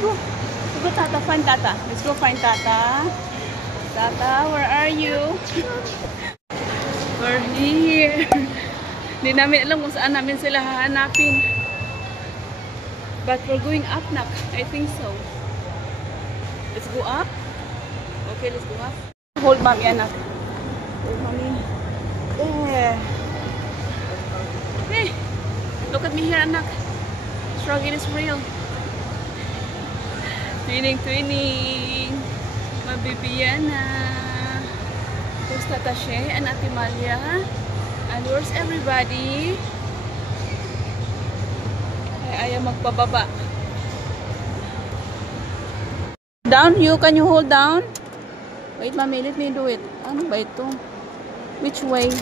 go. Go, Tata. Find Tata. Let's go find Tata. Tata, where are you? We're here. Hindi namin alam kung saan namin sila hahanapin. But we're going up, Nak. I think so. Let's go up. Okay, let's go up. Hold Mommy, anak. Hold Mommy. Yeah. Hey, look at me here, anak. Struggle is real. Twinning, twinning. Mabibiana. There's Tata Shay and Ate Malia. And where's everybody? Ay, ayaw magpababa. Down, can you hold down? Wait, Mommy, let me do it. Ano ba ito? Which way?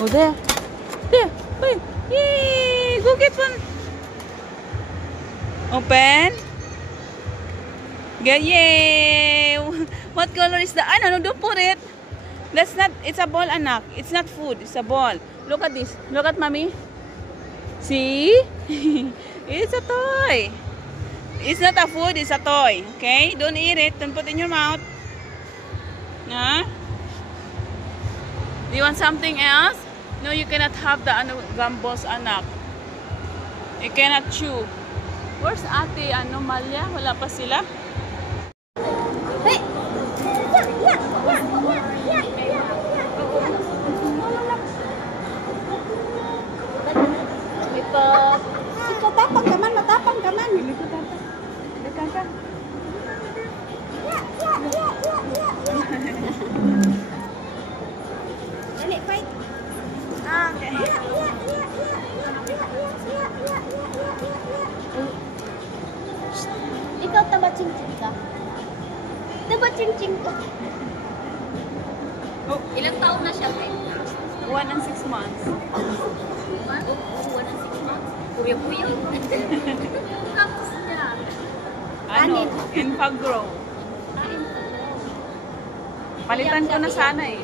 Oh, there. There. Wait. Yay! Go get one. Open. Get, yay! What color is the... no, don't put it. That's not... It's a ball, anak. It's not food. It's a ball. Look at this. Look at Mommy. See? It's a toy. It's not a food. It's a toy. Okay? Don't eat it. Don't put it in your mouth. Huh? Do you want something else? No, you cannot have the gumballs, anak. You cannot chew. Where's Ate Malia? Wala pa sila? Hey! Matapang ka man, matapang ka man. Dali, fight. Okay. Ikaw taba ching-ching ka? Taba ching-ching ka? Oh. Ilang taon na siya, Pai? 1 and 6 months. 1 and 6 months? Kuya-kuya. Tapos niya. Ano? In pag-grow. Palitan ko na sana eh.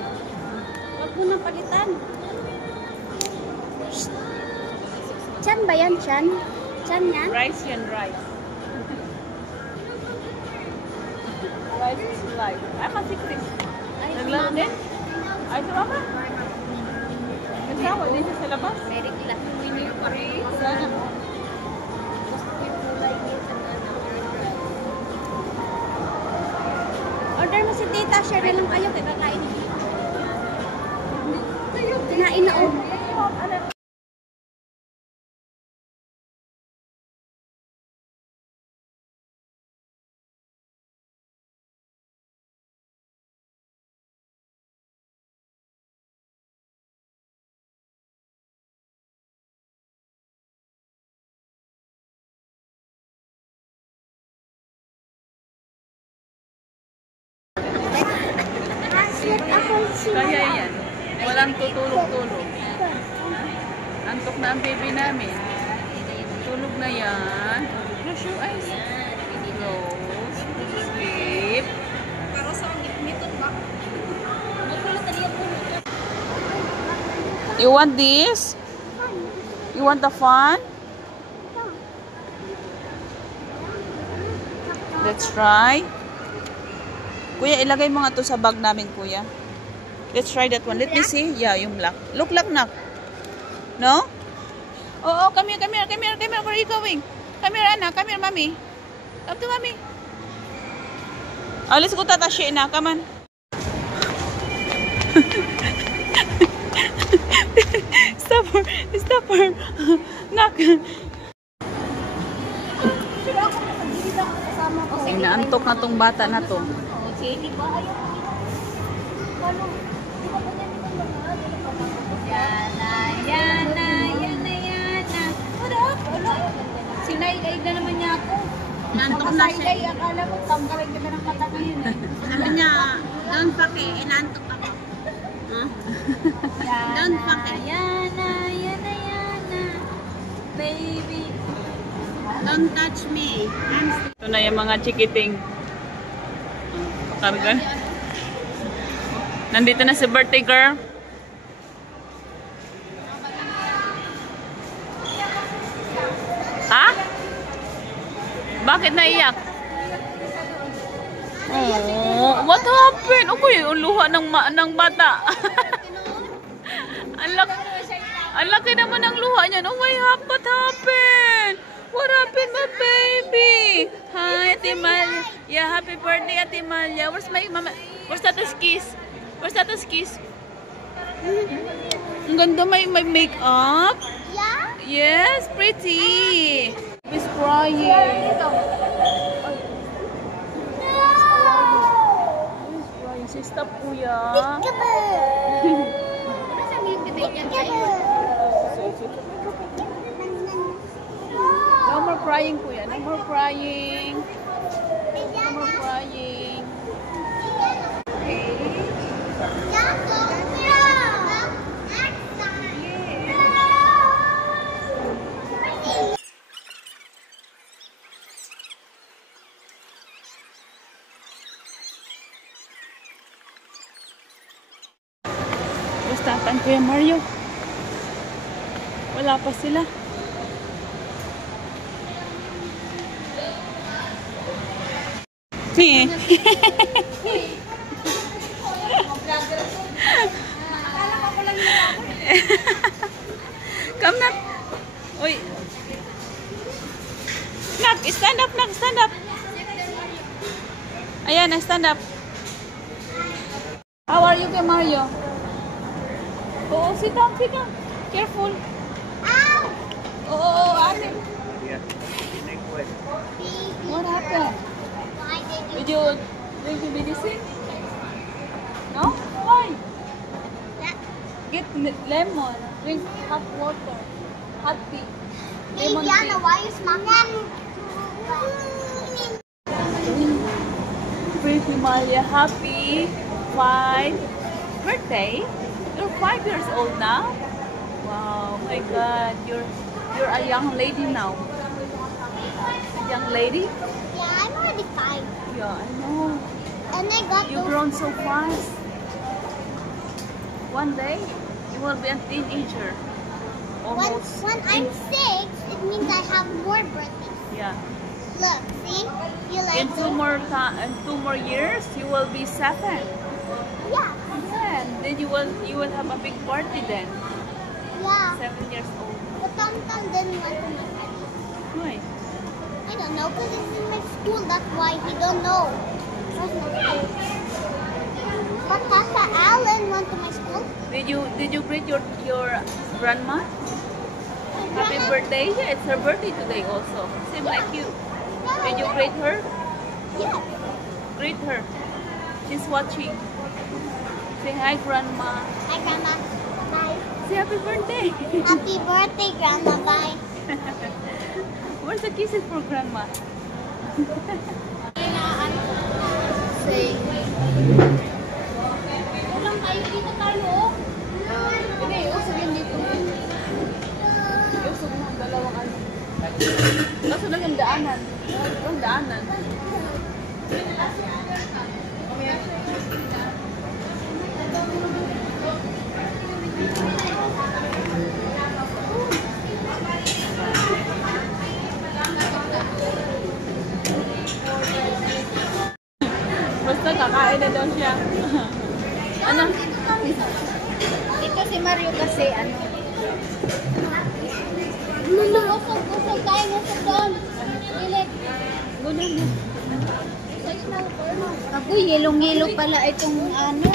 Huwag mo na palitan. Chan ba yan, Chan? Chan yan? Rice yan, rice. Rice is life. Ay, si Chris. Naglaro din? Ay, ito ba? Nagsawa din siya sa labas. Very glad. Hindi mo pa rin. Sana. Order mo si Tita. Share na lang kayo. Kakain. Kinain na oh. Kaya yan. Walang tutulog-tulog. Antok na ang baby namin. Tulog na yan. Close your eyes. Close. Sleep. Pero sa mitod ba? You want this? You want the fun? Let's try. Kuya, ilagay mo nga to sa bag namin, kuya. Let's try that one. Let me see. Yeah, yung black. Look like Nak. No? Oh, come here, come here, come here, come here. Where are you going? Come here, Anna. Come here, Mommy. Come to Mommy. Oh, let's go, Tata Shay na. Come on. Stop her. Stop her. Nak. Inaantok na tong bata na to. Di ba ayaw? Paano? Di ba ganyan ito mahal? Yana, Yana, Yana, Yana. Wala. Sinay-ay na naman niya ako. Nantok na siya. Sinay-ay, akala ko tanggalin ka na ng mata ngayon eh. Sabi niya, don't pake, inantok ako. Huh? Don't pake. Yana, Yana, Yana. Baby. Don't touch me. Ito na yung mga chikiting. Pakarga. Nandito na si birthday girl. Ha? Bakit naiyak? Oh, what happened? Okay, ang luha ng bata. Ang laki naman ng luha niya. Oh my God, what happened? What happened, my baby? Hi, Ate Malia. Yeah, happy birthday, Ate Malia. Where's my mama? Where's Tata's kiss? Where's Tata's kiss? Ang ganda, may makeup. Yeah? Yes, pretty. He's crying. Si stop, kuya. No more crying, kuya. No more crying. No more crying. Okay. Gustapan, Kuya Mario. Wala pa sila. Come nak. Uy. Nak, stand up, nak, stand up. Ayan, stand up. How are you, Kuya Mario? Oh, sit down, sit down. Careful. Ow! Oh, ate. Yeah. What happened? Why did you? Did you drink the medicine? No? Why? Get lemon. Drink hot water. Hot tea. Hey, Lemon Diana, tea. why you smoking? Pretty Malia, happy 5th birthday. You're 5 years old now. Wow, my God, you're a young lady now. A young lady? Yeah, I'm already 5. Yeah, I know. And I got You've those. grown so fast. One day, you will be a teenager. Almost. When I'm 6, it means I have more birthdays. Yeah. Look, see? You like In it? in 2 more years, you will be 7. Yeah. And then you will have a big party then. Yeah. 7 years old. But Tom didn't want to my party. Why? I don't know, because it's in my school. That's why he don't know. That's my school. But Tata Alan went to my school. Did you greet your grandma? Happy Grandma- birthday! Yeah, it's her birthday today also. Same like you. Yeah, Did you yeah. greet her? Yeah. Greet her. She's watching. Say hi, grandma. Hi, Grandma. Bye. Say happy birthday. Happy birthday, Grandma. Bye. Where's the kisses for grandma? Say. Ulang tayo dito tayo. Hindi, usog yun dito. Usog mo ang dalawang ano. Kaso lang yung daanan. Yung daanan. Basta kakain na daw siya. Ano? Ito si Mario kasi ano. Usog tayo. Usog doon. Ilit. Gunan mo. Ako, yelong-yelo pala itong ano.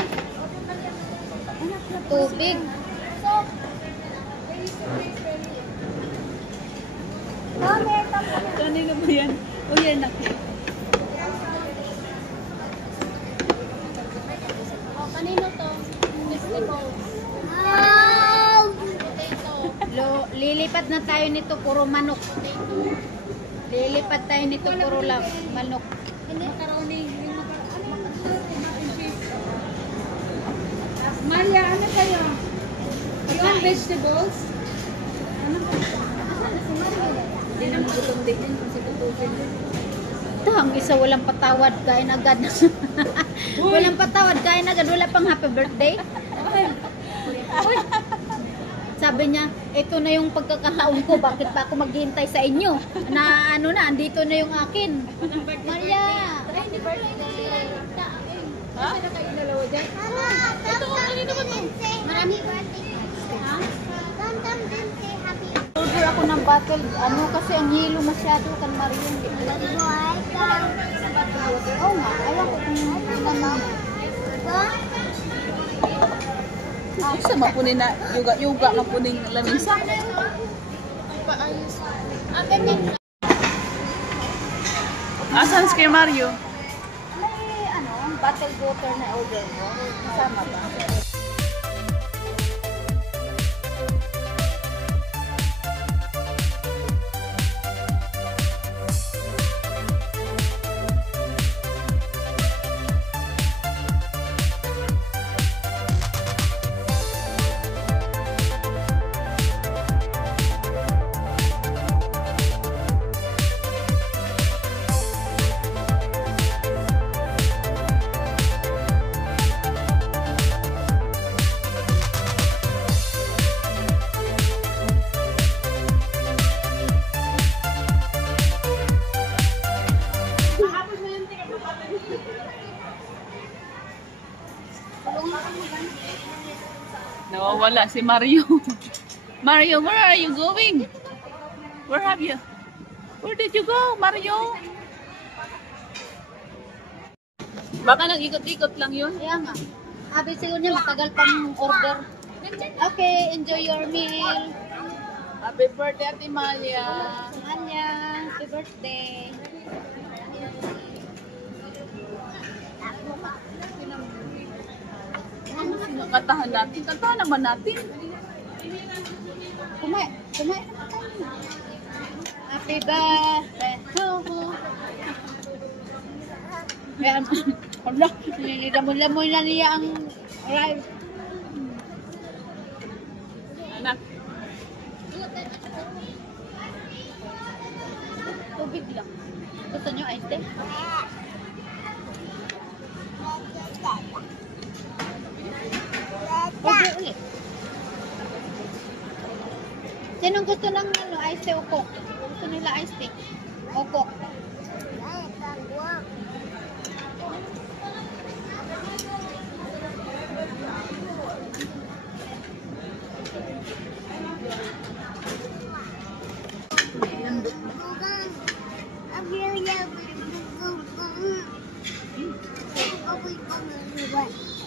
Tubig. Kanina mo yan? O yan na. Kanino to? Vegetables. Wow! Lilipat na tayo nito, puro manok. Lilipat tayo nito, puro lang manok. Hindi. Macaroni. Malia, ano kayo? You want vegetables? Hindi naman gutom din yun kasi tutupin din. Ito, ang isa walang patawad, kain agad. Walang patawad, kain agad. Wala pang happy birthday. Uy. sabi niya, ito na yung pagkakataon ko, bakit pa ako maghihintay sa inyo? Na ano na, andito na yung akin. Maria! Happy birthday! Ha? Ano kayo dalawa dyan? Ito, kanina ba ito? Marami birthday. Ha? Dam din say happy Order ako ng bottle, ano kasi ang hilo masyado kan Mario. boy. Oo nga, alam ko kung naman. Isa mapunin na, yuga mapunin lamisa. Asan si Mario? May ano, bottle water na order mo. Kasama ba? Nawawala si Mario. Mario, where are you going? Where did you go, Mario? Baka nag-ikot-ikot lang yun. Kaya nga. Sabi siguro niya matagal pang order. Okay, enjoy your meal. Happy birthday, Ate Malia. Anya, happy birthday. Ano sinakatahan natin? Kantahan naman natin. Kumain naman tayo. Happy birthday to you. Kaya, hala, nililamon-lamon na niya ang rice. Anak. Tubig lang. Gusto niyo ice tea? Order ulit. Sinong gusto ng ano, ice tea o coke? Gusto nila ice tea o coke?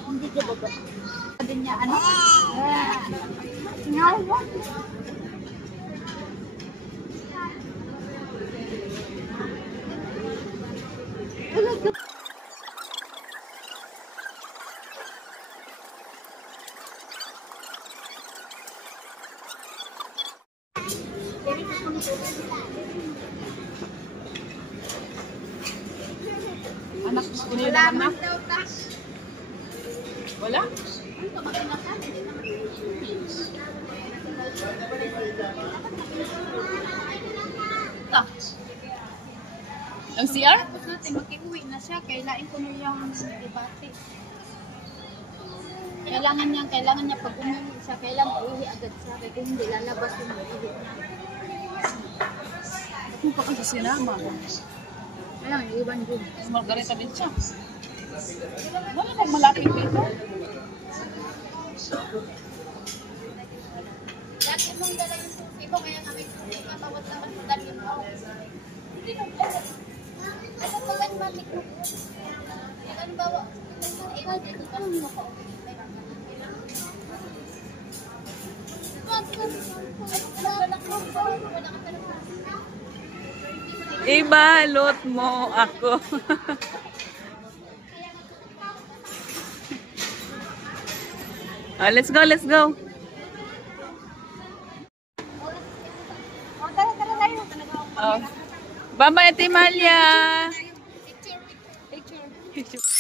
Hindi ka baba. Sabi niya, ano? No. Anak, kunin na naman na. Wala? Ang CR? Tapos natin, mag-iuwi na siya. Kailain ko na yung debate. Kailangan niya pag umuwi siya, kailangan uwi agad siya. Kaya kung hindi lalabas yung uwi niya. Kung pa kasi sinama. Kailangan iwan dun. Mas Margarita din siya. Wala nang malapit dito. Lagi mong dala yung susi mo, kaya kami matawad naman sa dalhin mo. Hindi nang dala. Ano pa ba yung mamik mo? Halimbawa, iwan dito ka mo ko. Ibalot mo ako. Let's go, let's go. Bye-bye, Ate Malia. Picture.